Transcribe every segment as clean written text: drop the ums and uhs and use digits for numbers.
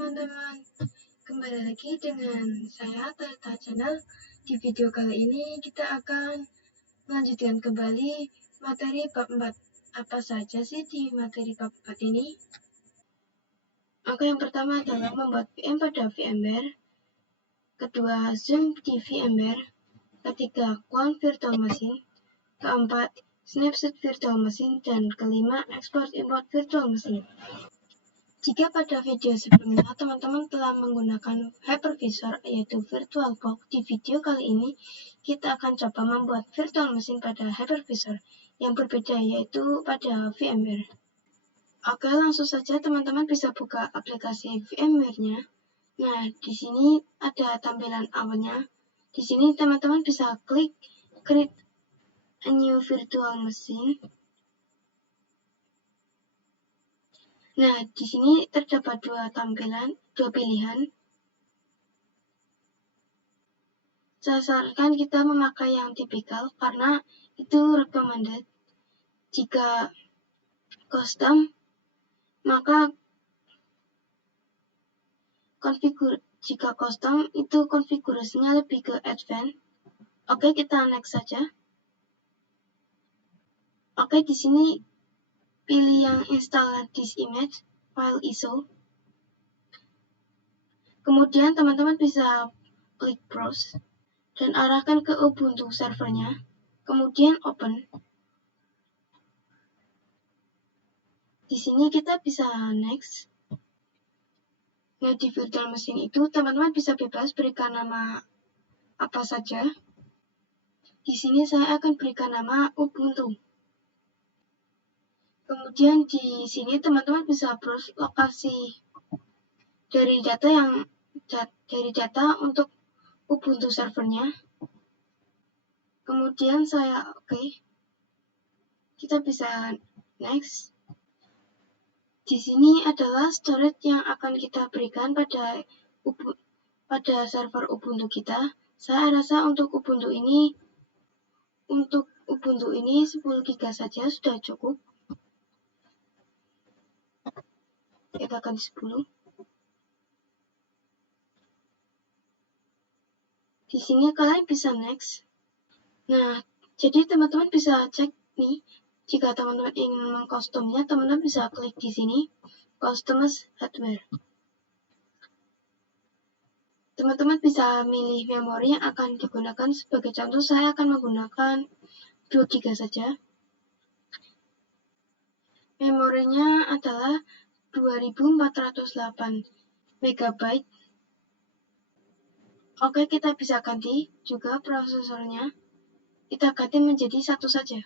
teman-teman, kembali lagi dengan saya Tata Channel. Di video kali ini kita akan melanjutkan kembali materi bab 4. Apa saja sih di materi bab 4 ini? Oke, yang pertama adalah membuat VM pada VMware. Kedua, Zoom di VMware. Ketiga, clone virtual machine. Keempat, snapshot virtual machine. Dan kelima, export import virtual machine. Jika pada video sebelumnya teman-teman telah menggunakan hypervisor yaitu VirtualBox, di video kali ini kita akan coba membuat virtual machine pada hypervisor yang berbeda yaitu pada VMware. Oke, langsung saja teman-teman bisa buka aplikasi VMware-nya. Nah, di sini ada tampilan awalnya. Di sini teman-teman bisa klik create a new virtual machine. Nah, di sini terdapat dua pilihan. Saya sarankan kita memakai yang tipikal karena itu recommended. Jika custom, maka jika custom itu konfigurasinya lebih ke advance. Oke, kita next saja. Oke, di sini pilih yang install this image file ISO. Kemudian teman-teman bisa klik browse dan arahkan ke Ubuntu servernya. Kemudian open. Di sini kita bisa next. Nah, di virtual machine itu teman-teman bisa bebas berikan nama apa saja. Di sini saya akan berikan nama Ubuntu. Kemudian di sini teman-teman bisa browse lokasi dari data untuk Ubuntu servernya. Kemudian saya kita bisa next. Di sini adalah storage yang akan kita berikan pada server Ubuntu kita. Saya rasa untuk Ubuntu ini 10 GB saja sudah cukup. Kita akan 10. Di sini kalian bisa next. Nah, jadi teman-teman bisa cek nih. Jika teman-teman ingin mengcustomnya, teman-teman bisa klik di sini, Customize Hardware. Teman-teman bisa milih memori yang akan digunakan. Sebagai contoh, saya akan menggunakan 2 GB saja. Memorinya adalah 2408 MB. Oke, kita bisa ganti juga prosesornya. Kita ganti menjadi 1 saja.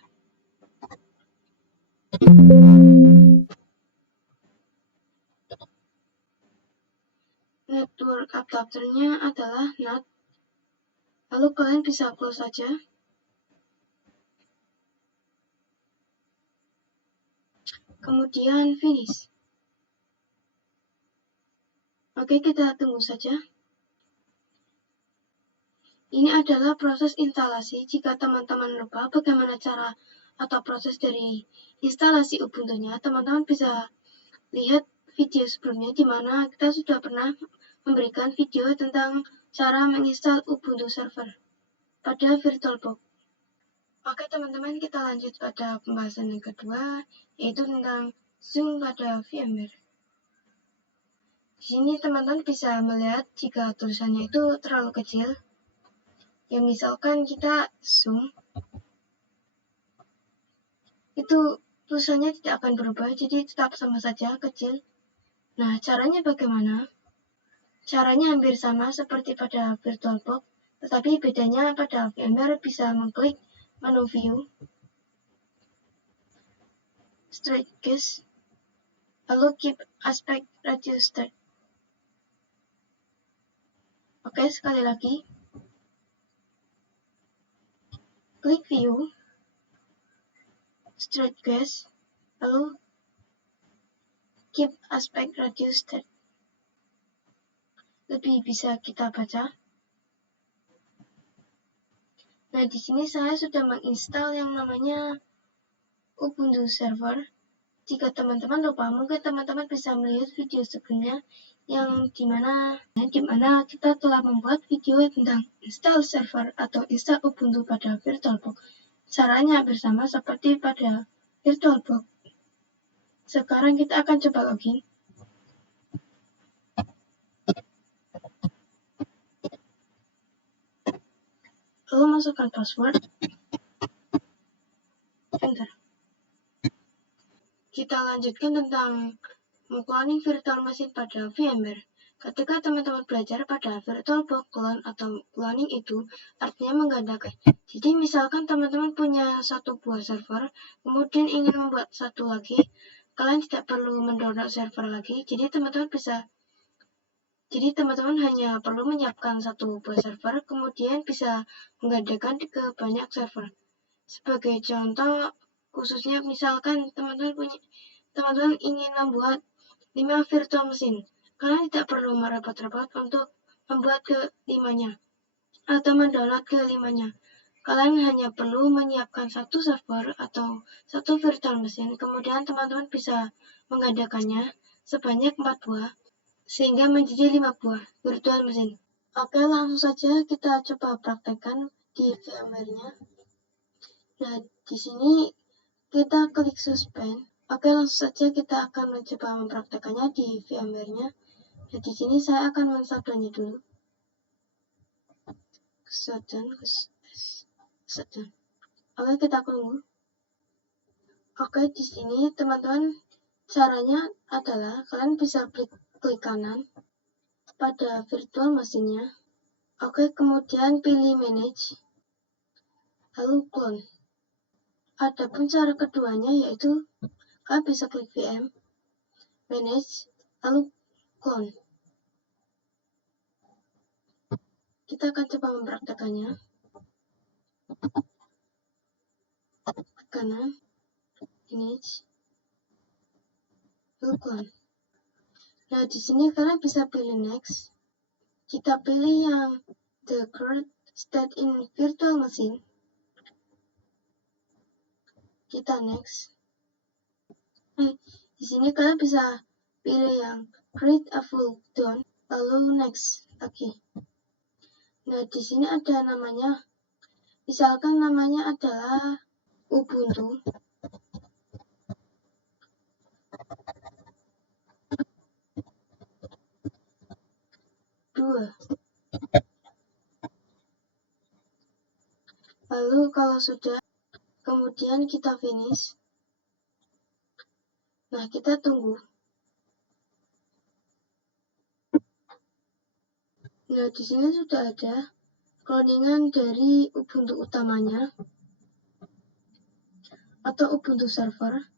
Network adapternya adalah NAT. Lalu kalian bisa close saja. Kemudian finish. Oke, kita tunggu saja. Ini adalah proses instalasi. Jika teman-teman lupa bagaimana cara atau proses dari instalasi Ubuntu-nya, teman-teman bisa lihat video sebelumnya di mana kita sudah pernah memberikan video tentang cara menginstal Ubuntu server pada VirtualBox. Oke teman-teman, kita lanjut pada pembahasan yang kedua, yaitu tentang Zoom pada VMware. Di sini teman-teman bisa melihat jika tulisannya itu terlalu kecil. Ya misalkan kita zoom, itu tulisannya tidak akan berubah, jadi tetap sama saja kecil. Nah, caranya bagaimana? Caranya hampir sama seperti pada VirtualBox, tetapi bedanya pada VMware bisa mengklik menu view, straight gaze, lalu keep aspect ratio start. Oke, sekali lagi. Klik view, straight gaze, lalu keep aspect ratio start. Lebih bisa kita baca. Nah, di sini saya sudah menginstal yang namanya Ubuntu Server. Jika teman-teman lupa, mungkin teman-teman bisa melihat video sebelumnya yang dimana kita telah membuat video tentang install server atau install Ubuntu pada VirtualBox. Caranya bersama seperti pada VirtualBox. Sekarang kita akan coba login. Lalu masukkan password. Enter. Kita lanjutkan tentang cloning virtual machine pada VMware. Ketika teman-teman belajar pada VirtualBox clone atau cloning itu artinya menggandakan. Jadi misalkan teman-teman punya satu buah server, kemudian ingin membuat satu lagi, kalian tidak perlu mendownload server lagi. Jadi teman-teman hanya perlu menyiapkan satu buah server, kemudian bisa menggandakan ke banyak server. Sebagai contoh, khususnya misalkan teman-teman ingin membuat 5 virtual machine. Kalian tidak perlu merepot-repot untuk membuat ke-5-nya atau mendownload ke-5-nya. Kalian hanya perlu menyiapkan satu server atau satu virtual machine, kemudian teman-teman bisa menggandakannya sebanyak 4 buah, sehingga menjadi 5 buah virtual machine. Oke, langsung saja kita coba praktekkan di VMware-nya. Nah, di sini kita klik suspend. Oke, langsung saja kita akan mencoba mempraktekannya di VMware-nya. Nah, di sini saya akan men-shutdown-nya dulu. Shutdown. Oke, kita tunggu. Oke, di sini teman-teman caranya adalah kalian bisa klik kanan pada virtual machine-nya. Oke, kemudian pilih manage, lalu clone. Adapun cara keduanya yaitu kalian bisa klik VM, manage, lalu clone. Kita akan coba mempraktekannya. Kanan, manage, lalu clone. Nah, di sini kalian bisa pilih next. Kita pilih yang the current state in virtual machine. Kita next. Di sini kalian bisa pilih yang create a full down, lalu next lagi. Nah, di sini ada namanya. Misalkan namanya adalah Ubuntu. Lalu kalau sudah, kemudian kita finish. Nah, kita tunggu. Nah, di sini sudah ada cloningan dari Ubuntu utamanya atau Ubuntu server.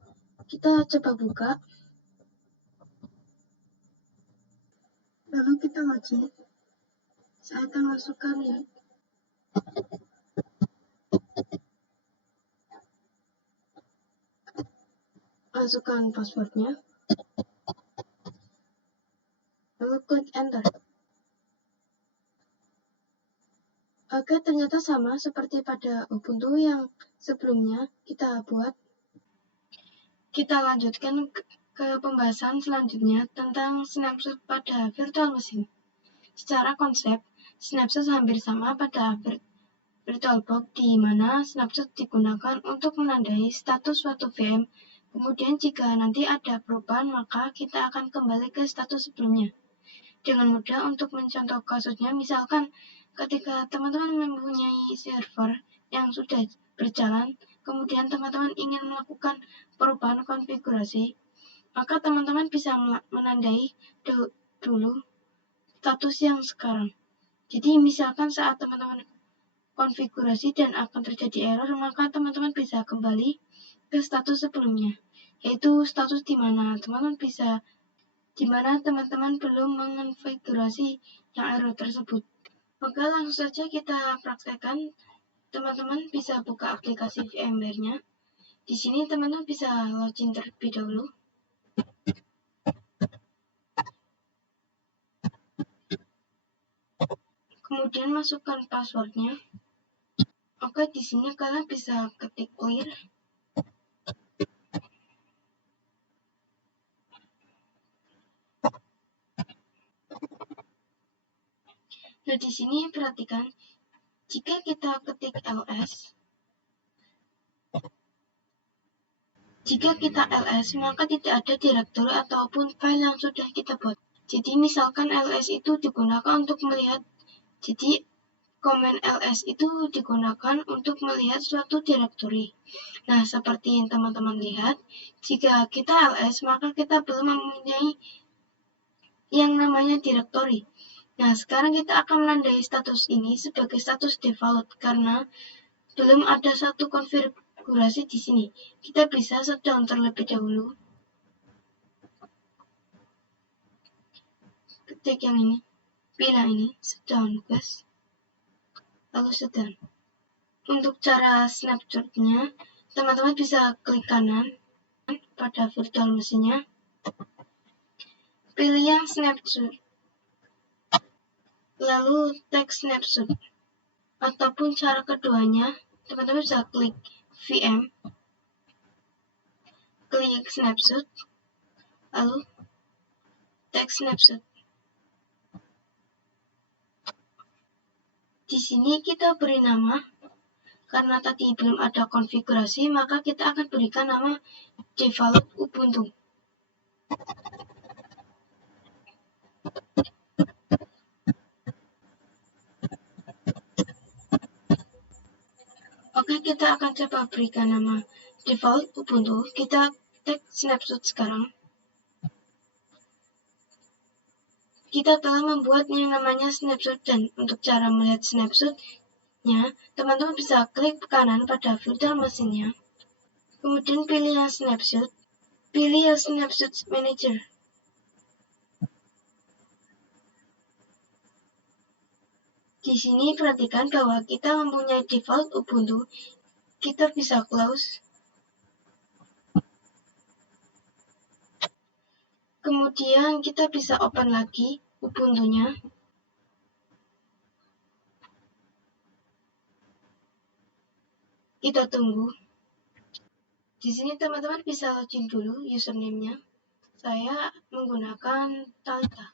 Kita coba buka. Lalu kita login. Saya akan masukkan ya. Masukkan passwordnya. Lalu klik enter. Oke, ternyata sama seperti pada Ubuntu yang sebelumnya kita buat. Kita lanjutkan ke pembahasan selanjutnya tentang snapshot pada virtual machine. Secara konsep, snapshot hampir sama pada VirtualBox, di mana snapshot digunakan untuk menandai status suatu VM. Kemudian jika nanti ada perubahan, maka kita akan kembali ke status sebelumnya. Dengan mudah untuk mencontoh kasusnya, misalkan ketika teman-teman mempunyai server yang sudah berjalan, kemudian teman-teman ingin melakukan perubahan konfigurasi, maka teman-teman bisa menandai dulu status yang sekarang. Jadi misalkan saat teman-teman konfigurasi dan akan terjadi error, maka teman-teman bisa kembali ke status sebelumnya, yaitu status di mana teman-teman belum mengonfigurasi yang error tersebut. Oke, langsung saja kita praktekkan. Teman-teman bisa buka aplikasi VMware-nya. Di sini teman-teman bisa login terlebih dahulu. Kemudian masukkan passwordnya. Oke, di sini kalian bisa ketik clear. Nah, di sini perhatikan, jika kita ketik ls, maka tidak ada direktori ataupun file yang sudah kita buat. Jadi misalkan ls itu digunakan untuk melihat, jadi komen ls itu digunakan untuk melihat suatu direktori. Nah, seperti yang teman-teman lihat, jika kita ls, maka kita belum mempunyai yang namanya direktori. Nah, sekarang kita akan menandai status ini sebagai status default karena belum ada satu konfigurasi di sini. Kita bisa shutdown terlebih dahulu. Ketik yang ini, pilih ini, shutdown guys, lalu shutdown. Untuk cara snapshotnya, teman-teman bisa klik kanan pada virtual mesinnya, pilih yang snapshot, lalu text snapshot. Ataupun cara keduanya, teman-teman bisa klik VM, klik snapshot, lalu text snapshot. Di sini kita beri nama, karena tadi belum ada konfigurasi, maka kita akan berikan nama default Ubuntu. Oke, kita akan coba berikan nama default Ubuntu. Kita text snapshot sekarang. Kita telah membuat yang namanya snapshot, dan untuk cara melihat snapshotnya, teman-teman bisa klik kanan pada virtual mesinnya, kemudian pilih yang snapshot, pilih yang snapshot manager. Di sini perhatikan bahwa kita mempunyai default Ubuntu, kita bisa close. Kemudian kita bisa open lagi Ubuntu-nya. Kita tunggu. Di sini teman-teman bisa login dulu username-nya. Saya menggunakan Talita.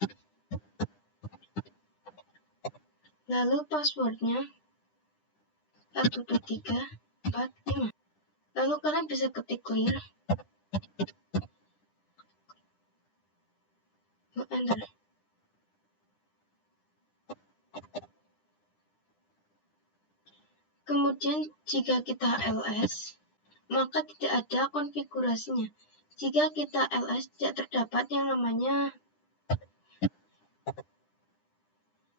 Lalu passwordnya 1, 2, 3, 4, 5. Lalu kalian bisa ketik clear. Enter. Kemudian jika kita ls, maka tidak ada konfigurasinya. Jika kita ls, tidak terdapat yang namanya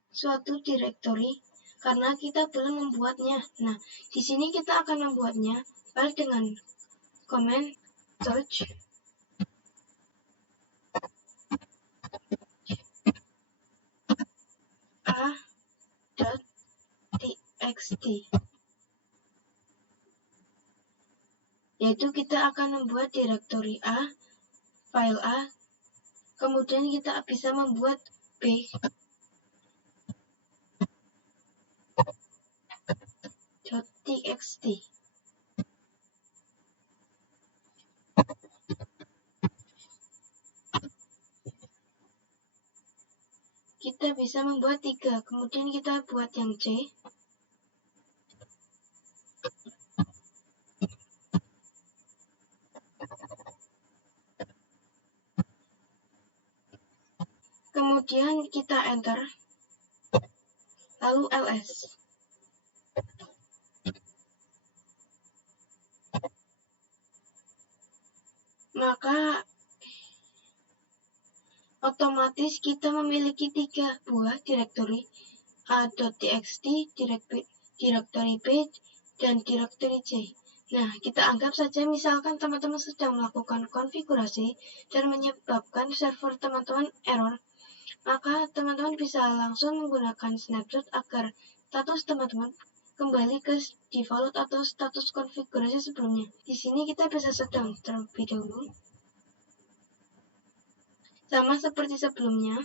suatu direktori karena kita belum membuatnya. Nah, di sini kita akan membuatnya dengan command touch a.txt, yaitu kita akan membuat direktori A, file A, kemudian kita bisa membuat B, .txt. Kita bisa membuat 3, kemudian kita buat yang C. Kemudian kita enter, lalu ls. Maka otomatis kita memiliki 3 buah direktori, a.txt, direktori B, dan direktori C. Nah, kita anggap saja misalkan teman-teman sedang melakukan konfigurasi dan menyebabkan server teman-teman error, maka teman-teman bisa langsung menggunakan snapshot agar status teman-teman kembali ke default atau status konfigurasi sebelumnya. Di sini kita bisa shutdown terlebih dahulu. Sama seperti sebelumnya.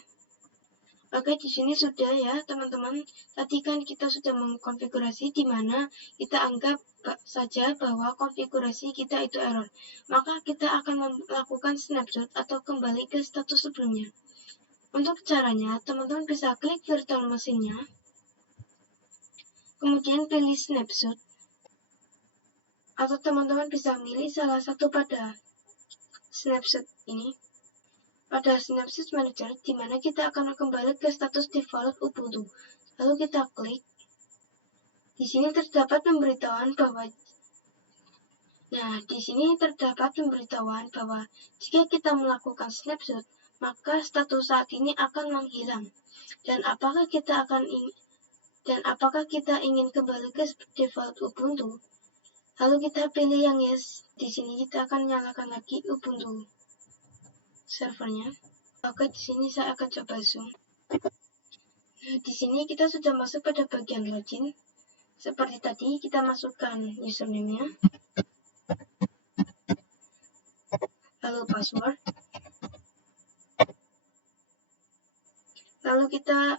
Oke, di sini sudah ya teman-teman. Tadi kan kita sudah mengkonfigurasi di mana kita anggap saja bahwa konfigurasi kita itu error. Maka kita akan melakukan snapshot atau kembali ke status sebelumnya. Untuk caranya, teman-teman bisa klik virtual mesinnya. Kemudian pilih snapshot, atau teman-teman bisa milih salah satu pada snapshot ini. Pada Snapshot Manager, di mana kita akan kembali ke status default Ubuntu. Lalu kita klik. Di sini terdapat pemberitahuan bahwa jika kita melakukan snapshot, maka status saat ini akan menghilang. Dan apakah kita ingin kembali ke default Ubuntu? Lalu kita pilih yang yes. Di sini kita akan nyalakan lagi Ubuntu servernya. Oke, di sini saya akan coba zoom. Nah, di sini kita sudah masuk pada bagian login. Seperti tadi, kita masukkan username-nya, lalu password, lalu kita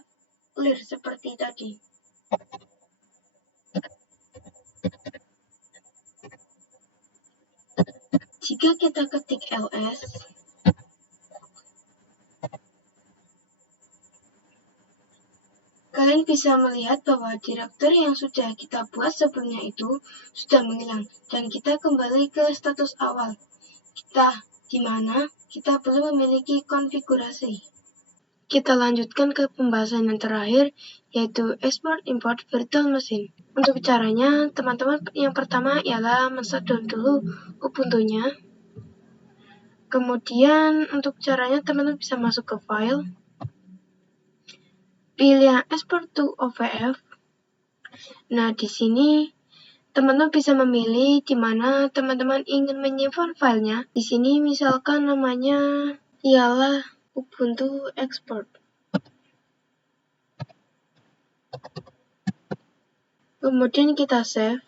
clear seperti tadi. Jika kita ketik ls, kalian bisa melihat bahwa direktori yang sudah kita buat sebelumnya itu sudah menghilang, dan kita kembali ke status awal kita, di mana kita belum memiliki konfigurasi. Kita lanjutkan ke pembahasan yang terakhir, yaitu export import virtual machine. Untuk caranya, teman-teman yang pertama ialah men-shutdown dulu Ubuntu-nya. Kemudian untuk caranya teman-teman bisa masuk ke file, pilih yang export to OVF. Nah, di sini teman-teman bisa memilih di mana teman-teman ingin menyimpan filenya. Di sini misalkan namanya ialah Ubuntu Export. Kemudian kita save.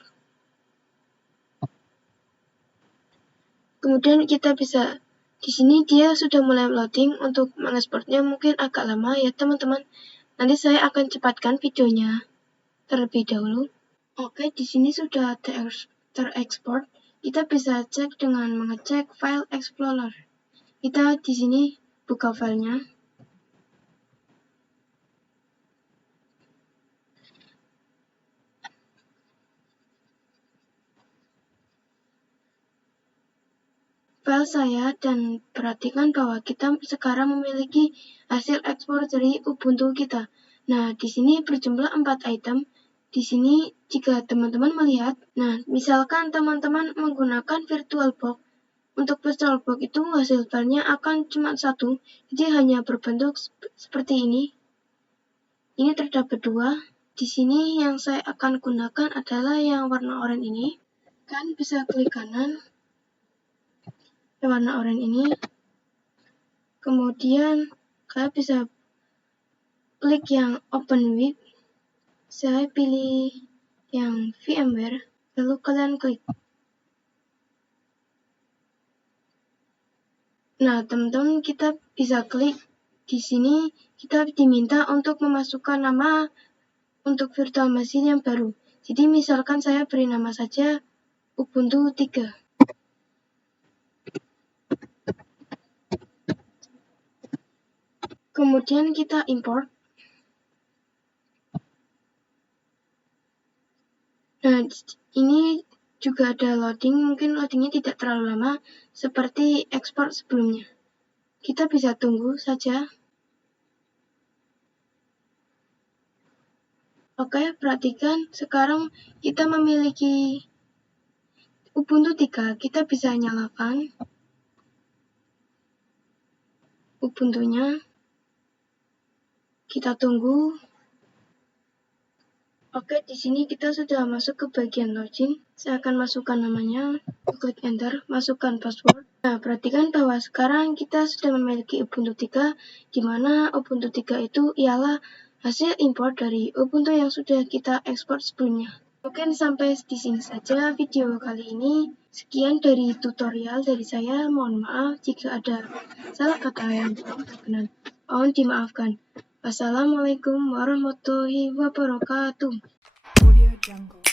Kemudian kita bisa, di sini dia sudah mulai loading. Untuk mengekspornya mungkin agak lama ya teman-teman. Nanti saya akan cepatkan videonya terlebih dahulu. Oke, di sini sudah terekspor. Kita bisa cek dengan mengecek File Explorer. Kita di sini buka filenya. File saya, dan perhatikan bahwa kita sekarang memiliki hasil ekspor dari Ubuntu kita. Nah, di sini berjumlah 4 item. Di sini jika teman-teman melihat, nah misalkan teman-teman menggunakan VirtualBox. Untuk VirtualBox itu hasil filenya akan cuma satu, jadi hanya berbentuk seperti ini. Ini terdapat 2. Di sini yang saya akan gunakan adalah yang warna oranye ini. Kan bisa klik kanan, yang warna oranye ini. Kemudian kalian bisa klik yang Open with. Saya pilih yang VMware, lalu kalian klik. Nah, teman-teman, kita bisa klik di sini. Kita diminta untuk memasukkan nama untuk virtual machine yang baru. Jadi misalkan saya beri nama saja Ubuntu 3. Kemudian kita import. Nah, ini juga ada loading, mungkin loadingnya tidak terlalu lama seperti ekspor sebelumnya. Kita bisa tunggu saja. Oke, perhatikan sekarang kita memiliki Ubuntu 3. Kita bisa nyalakan Ubuntu-nya. Kita tunggu. Oke, di sini kita sudah masuk ke bagian login. Saya akan masukkan namanya, klik enter, masukkan password. Nah, perhatikan bahwa sekarang kita sudah memiliki Ubuntu 3, di mana Ubuntu 3 itu ialah hasil import dari Ubuntu yang sudah kita ekspor sebelumnya. Mungkin sampai di sini saja video kali ini. Sekian dari tutorial dari saya. Mohon maaf jika ada salah kata yang berkenan. Mohon dimaafkan. Wassalamualaikum warahmatullahi wabarakatuh. Audio Jungle.